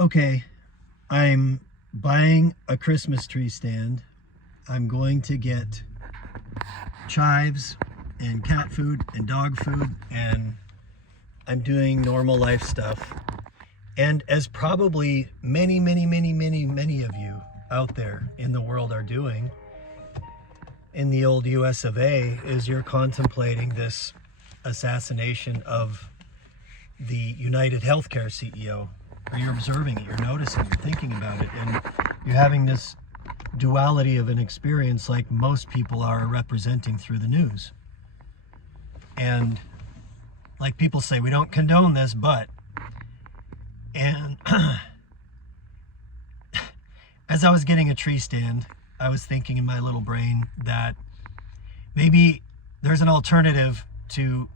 Okay, I'm buying a Christmas tree stand. I'm going to get chives and cat food and dog food, and I'm doing normal life stuff. And as probably many of you out there in the world are doing in the old US of A, is you're contemplating this assassination of the United Healthcare CEO. Or you're observing it, you're noticing, you're thinking about it, and you're having this duality of an experience like most people are representing through the news. And like people say, we don't condone this, but, and as I was getting a tree stand, I was thinking in my little brain that maybe there's an alternative to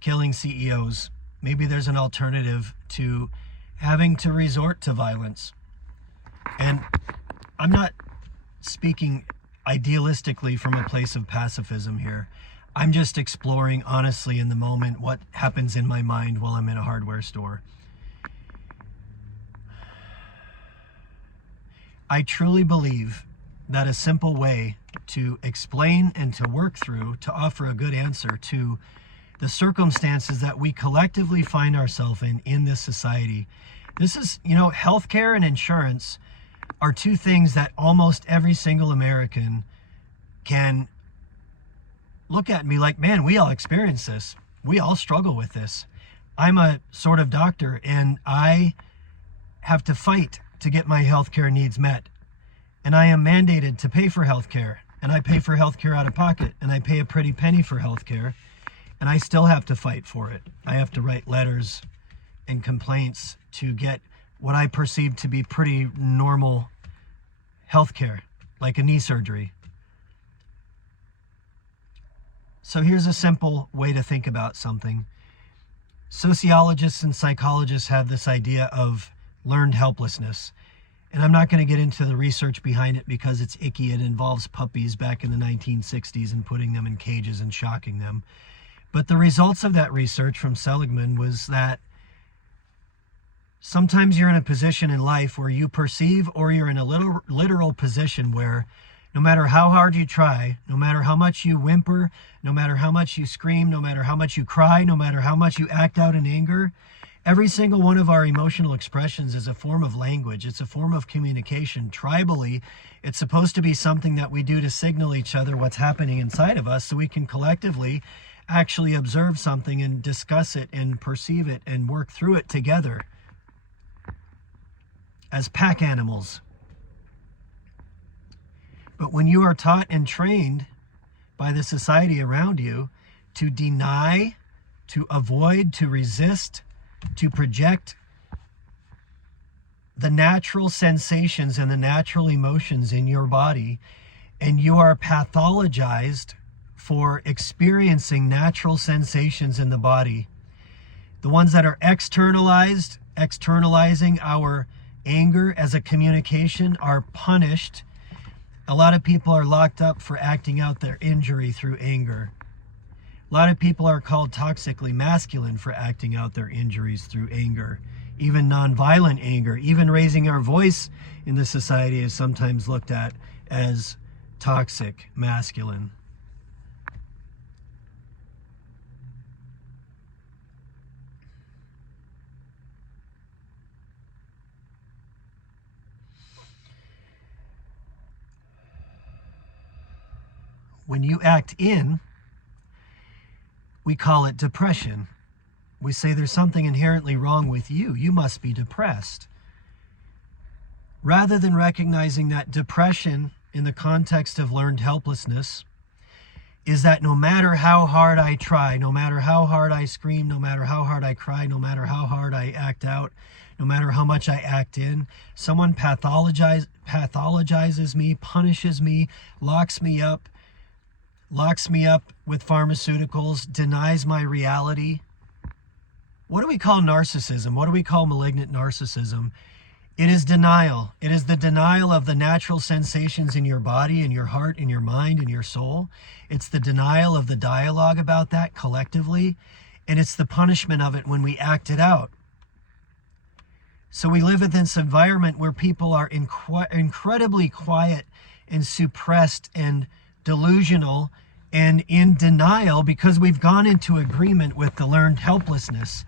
killing CEOs. Maybe there's an alternative to having to resort to violence. And I'm not speaking idealistically from a place of pacifism here. I'm just exploring honestly in the moment what happens in my mind while I'm in a hardware store. I truly believe that a simple way to explain and to work through, to offer a good answer to the circumstances that we collectively find ourselves in this society. This is, healthcare and insurance are two things that almost every single American can look at and be like, man, we all experience this. We all struggle with this. I'm a sort of doctor, and I have to fight to get my healthcare needs met. And I am mandated to pay for healthcare, and I pay for healthcare out of pocket, and I pay a pretty penny for healthcare. And I still have to fight for it. I have to write letters and complaints to get what I perceive to be pretty normal health care, like a knee surgery. So here's a simple way to think about something. Sociologists and psychologists have this idea of learned helplessness. And I'm not going to get into the research behind it because it's icky. It involves puppies back in the 1960s and putting them in cages and shocking them. But the results of that research from Seligman was that sometimes you're in a position in life where you perceive, or you're in a literal position where no matter how hard you try, no matter how much you whimper, no matter how much you scream, no matter how much you cry, no matter how much you act out in anger, every single one of our emotional expressions is a form of language. It's a form of communication. Tribally, it's supposed to be something that we do to signal each other what's happening inside of us so we can collectively actually observe something and discuss it and perceive it and work through it together as pack animals. But when you are taught and trained by the society around you to deny, to avoid, to resist, to project the natural sensations and the natural emotions in your body, and you are pathologized for experiencing natural sensations in the body. The ones that are externalizing our anger as a communication are punished. A lot of people are locked up for acting out their injury through anger. A lot of people are called toxically masculine for acting out their injuries through anger. Even nonviolent anger, even raising our voice in the society is sometimes looked at as toxic masculine. When you act in, we call it depression. We say there's something inherently wrong with you. You must be depressed. Rather than recognizing that depression in the context of learned helplessness is that no matter how hard I try, no matter how hard I scream, no matter how hard I cry, no matter how hard I act out, no matter how much I act in, someone pathologizes me, punishes me, locks me up with pharmaceuticals, denies my reality. What do we call narcissism? What do we call malignant narcissism? It is denial. It is the denial of the natural sensations in your body, in your heart, in your mind, in your soul. It's the denial of the dialogue about that collectively, and it's the punishment of it when we act it out. So we live in this environment where people are incredibly quiet and suppressed and delusional and in denial because we've gone into agreement with the learned helplessness.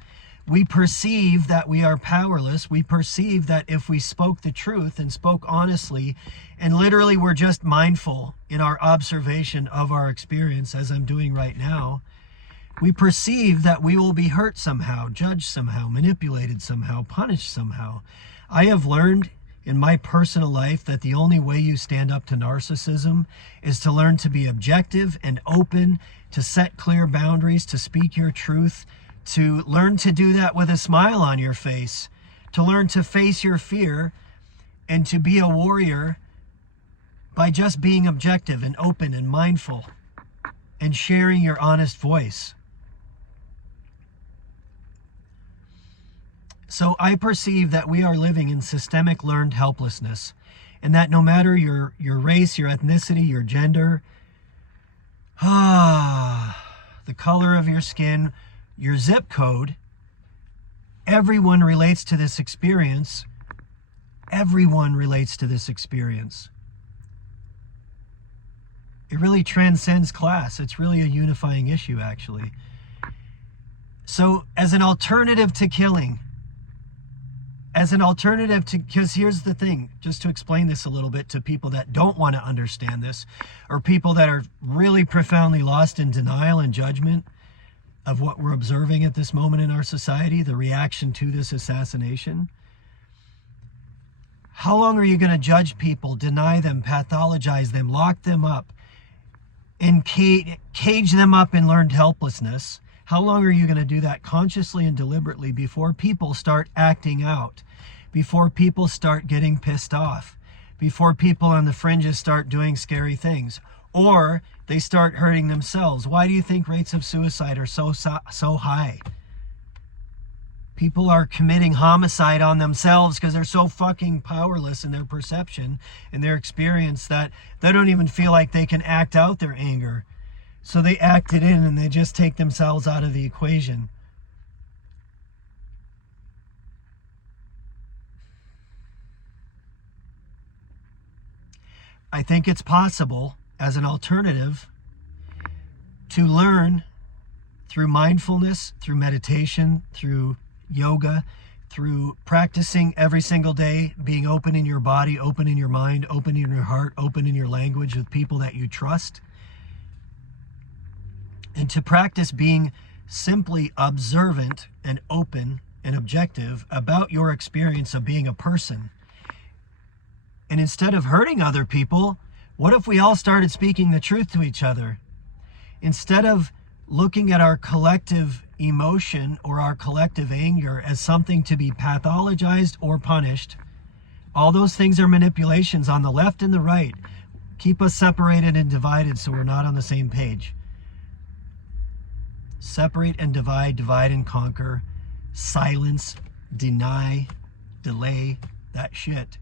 We perceive that we are powerless. We perceive that if we spoke the truth and spoke honestly and literally were just mindful in our observation of our experience, as I'm doing right now, we perceive that we will be hurt somehow, judged somehow, manipulated somehow, punished somehow. I have learned in my personal life that the only way you stand up to narcissism is to learn to be objective and open, to set clear boundaries, to speak your truth, to learn to do that with a smile on your face, to learn to face your fear, and to be a warrior by just being objective and open and mindful and sharing your honest voice. So I perceive that we are living in systemic learned helplessness, and that no matter your race, your ethnicity, your gender, the color of your skin, your zip code, everyone relates to this experience. Everyone relates to this experience. It really transcends class. It's really a unifying issue, actually. So as an alternative to killing, because here's the thing, just to explain this a little bit to people that don't want to understand this, or people that are really profoundly lost in denial and judgment of what we're observing at this moment in our society, the reaction to this assassination. How long are you going to judge people, deny them, pathologize them, lock them up, and cage them up in learned helplessness? How long are you going to do that consciously and deliberately before people start acting out, before people start getting pissed off, before people on the fringes start doing scary things, or they start hurting themselves? Why do you think rates of suicide are so high? People are committing homicide on themselves because they're so fucking powerless in their perception and their experience that they don't even feel like they can act out their anger. So they act it in and they just take themselves out of the equation. I think it's possible, as an alternative, to learn through mindfulness, through meditation, through yoga, through practicing every single day, being open in your body, open in your mind, open in your heart, open in your language with people that you trust, and to practice being simply observant and open and objective about your experience of being a person. And instead of hurting other people, what if we all started speaking the truth to each other? Instead of looking at our collective emotion or our collective anger as something to be pathologized or punished, all those things are manipulations on the left and the right. Keep us separated and divided so we're not on the same page. Separate and divide, divide and conquer, silence, deny, delay, that shit.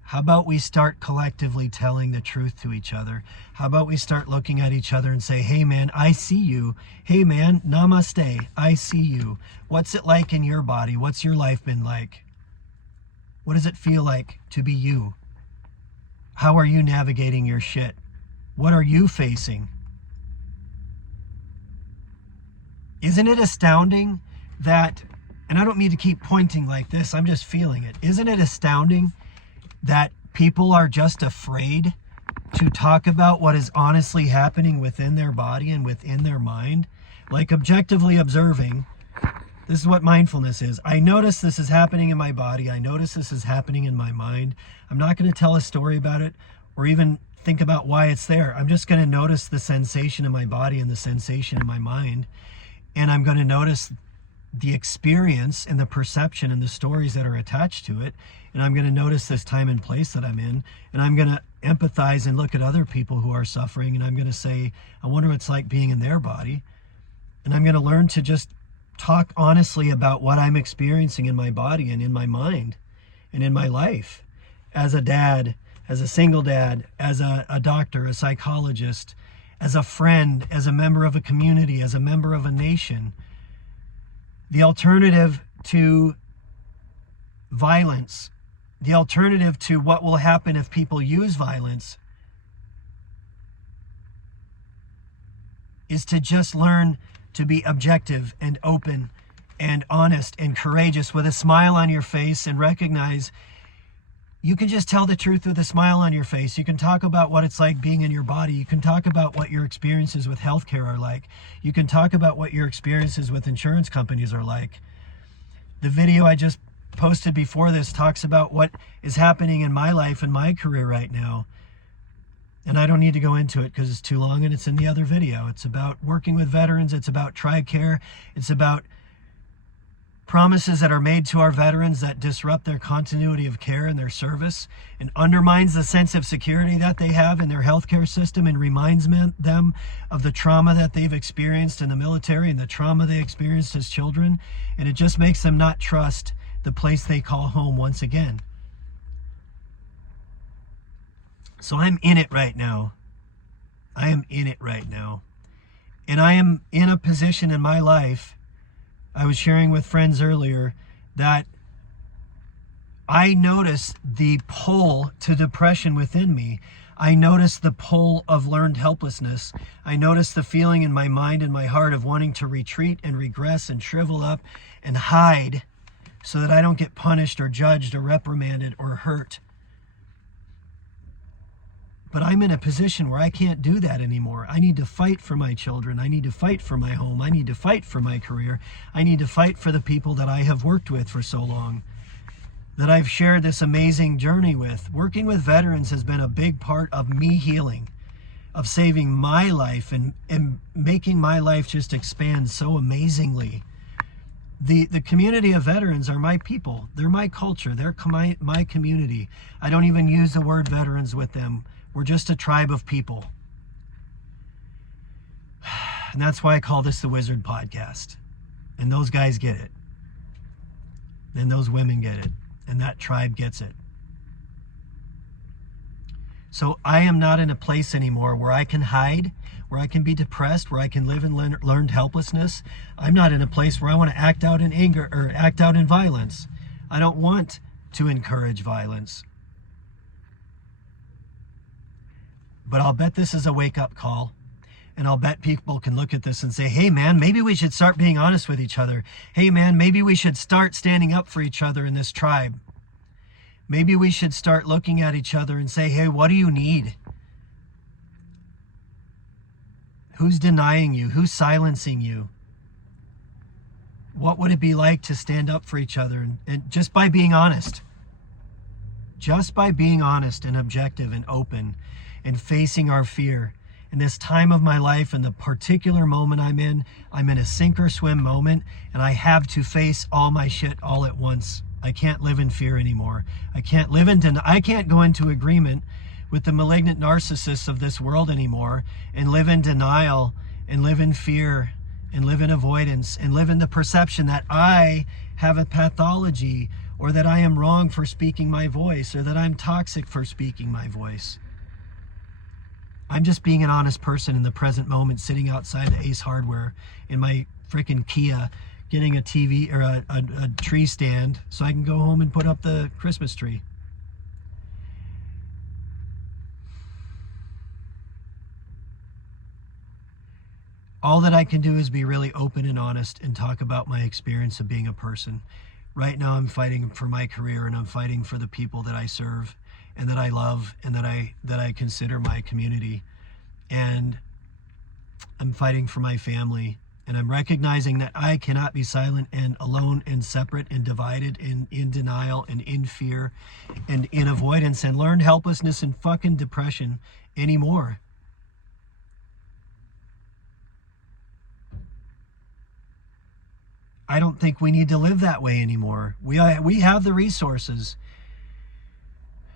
How about we start collectively telling the truth to each other? How about we start looking at each other and say, hey man, I see you. Hey man, namaste, I see you. What's it like in your body? What's your life been like? What does it feel like to be you? How are you navigating your shit? What are you facing? Isn't it astounding that, and I don't mean to keep pointing like this, I'm just feeling it. Isn't it astounding that people are just afraid to talk about what is honestly happening within their body and within their mind? Like objectively observing, this is what mindfulness is. I notice this is happening in my body. I notice this is happening in my mind. I'm not going to tell a story about it or even think about why it's there. I'm just going to notice the sensation in my body and the sensation in my mind. And I'm going to notice the experience and the perception and the stories that are attached to it. And I'm going to notice this time and place that I'm in. And I'm going to empathize and look at other people who are suffering. And I'm going to say, I wonder what it's like being in their body. And I'm going to learn to just talk honestly about what I'm experiencing in my body and in my mind and in my life. As a dad, as a single dad, as a doctor, a psychologist, as a friend, as a member of a community, as a member of a nation. The alternative to violence, the alternative to what will happen if people use violence, is to just learn to be objective and open and honest and courageous with a smile on your face, and recognize you can just tell the truth with a smile on your face. You can talk about what it's like being in your body. You can talk about what your experiences with healthcare are like. You can talk about what your experiences with insurance companies are like. The video I just posted before this talks about what is happening in my life and my career right now. And I don't need to go into it because it's too long, and it's in the other video. It's about working with veterans. It's about TRICARE. It's about promises that are made to our veterans that disrupt their continuity of care and their service, and undermines the sense of security that they have in their healthcare system, and reminds them of the trauma that they've experienced in the military and the trauma they experienced as children. And it just makes them not trust the place they call home once again. So I'm in it right now. I am in it right now. And I am in a position in my life, I was sharing with friends earlier, that I notice the pull to depression within me. I notice the pull of learned helplessness. I notice the feeling in my mind and my heart of wanting to retreat and regress and shrivel up and hide so that I don't get punished or judged or reprimanded or hurt. But I'm in a position where I can't do that anymore. I need to fight for my children. I need to fight for my home. I need to fight for my career. I need to fight for the people that I have worked with for so long, that I've shared this amazing journey with. Working with veterans has been a big part of me healing, of saving my life and making my life just expand so amazingly. The community of veterans are my people. They're my culture. They're my community. I don't even use the word veterans with them. We're just a tribe of people. And that's why I call this the Wizard Podcast. And those guys get it. And those women get it. And that tribe gets it. So I am not in a place anymore where I can hide, where I can be depressed, where I can live in learned helplessness. I'm not in a place where I want to act out in anger or act out in violence. I don't want to encourage violence. But I'll bet this is a wake-up call. And I'll bet people can look at this and say, hey, man, maybe we should start being honest with each other. Hey, man, maybe we should start standing up for each other in this tribe. Maybe we should start looking at each other and say, hey, what do you need? Who's denying you? Who's silencing you? What would it be like to stand up for each other? And just by being honest. Just by being honest and objective and open and facing our fear. In this time of my life, in the particular moment I'm in a sink or swim moment, and I have to face all my shit all at once. I can't live in fear anymore. I can't go into agreement with the malignant narcissists of this world anymore and live in denial and live in fear and live in avoidance and live in the perception that I have a pathology, or that I am wrong for speaking my voice, or that I'm toxic for speaking my voice. I'm just being an honest person in the present moment, sitting outside the Ace Hardware in my freaking Kia, getting a TV or a tree stand so I can go home and put up the Christmas tree. All that I can do is be really open and honest and talk about my experience of being a person. Right now I'm fighting for my career, and I'm fighting for the people that I serve and that I love and that I consider my community. And I'm fighting for my family. And I'm recognizing that I cannot be silent and alone and separate and divided and in denial and in fear and in avoidance and learned helplessness and fucking depression anymore. I don't think we need to live that way anymore. We have the resources.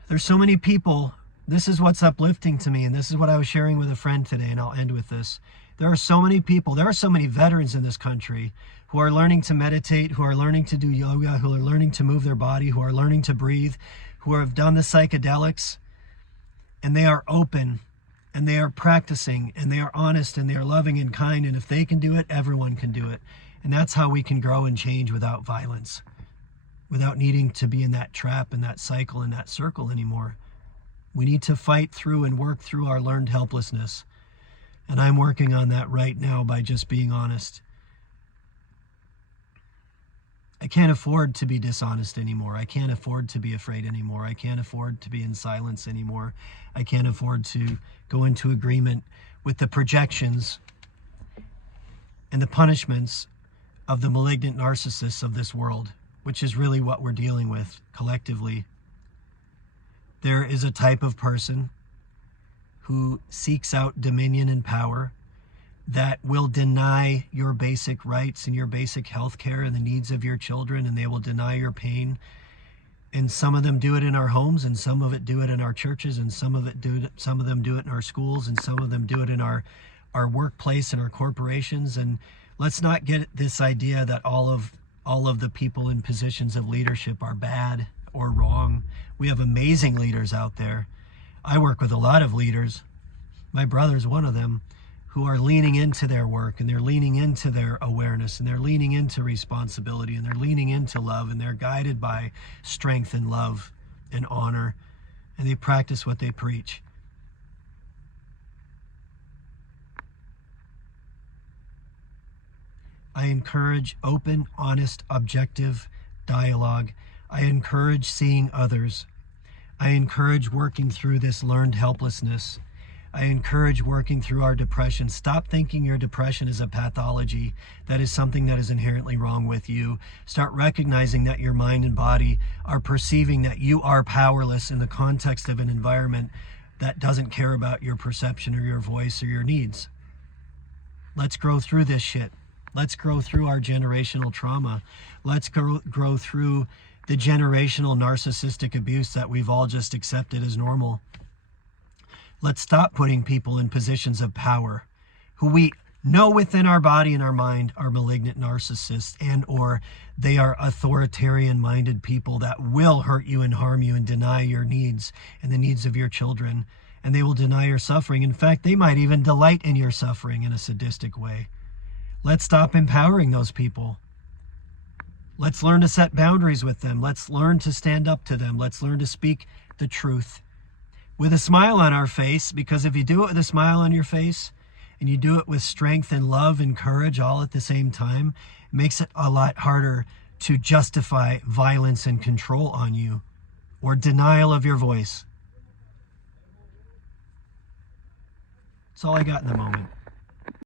There's so many people. This is what's uplifting to me, and this is what I was sharing with a friend today, and I'll end with this. There are so many people, there are so many veterans in this country who are learning to meditate, who are learning to do yoga, who are learning to move their body, who are learning to breathe, who have done the psychedelics, and they are open, and they are practicing, and they are honest, and they are loving and kind, and if they can do it, everyone can do it. And that's how we can grow and change without violence. without needing to be in that trap and that cycle and that circle anymore. We need to fight through and work through our learned helplessness. And I'm working on that right now by just being honest. I can't afford to be dishonest anymore. I can't afford to be afraid anymore. I can't afford to be in silence anymore. I can't afford to go into agreement with the projections and the punishments of the malignant narcissists of this world, which is really what we're dealing with collectively. There is a type of person who seeks out dominion and power that will deny your basic rights and your basic health care and the needs of your children, and they will deny your pain. And some of them do it in our homes, and some of it do it in our churches, and some of them do it in our schools, and some of them do it in our workplace and our corporations. And let's not get this idea that all of the people in positions of leadership are bad or wrong. We have amazing leaders out there. I work with a lot of leaders. My brother's one of them, who are leaning into their work, and they're leaning into their awareness, and they're leaning into responsibility, and they're leaning into love, and they're guided by strength and love and honor, and they practice what they preach. I encourage open, honest, objective dialogue. I encourage seeing others. I encourage working through this learned helplessness. I encourage working through our depression. Stop thinking your depression is a pathology. That is something that is inherently wrong with you. Start recognizing that your mind and body are perceiving that you are powerless in the context of an environment that doesn't care about your perception or your voice or your needs. Let's grow through this shit. Let's grow through our generational trauma. Let's grow through the generational narcissistic abuse that we've all just accepted as normal. Let's stop putting people in positions of power who we know within our body and our mind are malignant narcissists, and or they are authoritarian-minded people that will hurt you and harm you and deny your needs and the needs of your children, and they will deny your suffering. In fact, they might even delight in your suffering in a sadistic way. Let's stop empowering those people. Let's learn to set boundaries with them. Let's learn to stand up to them. Let's learn to speak the truth with a smile on our face, because if you do it with a smile on your face and you do it with strength and love and courage all at the same time, it makes it a lot harder to justify violence and control on you or denial of your voice. That's all I got in the moment.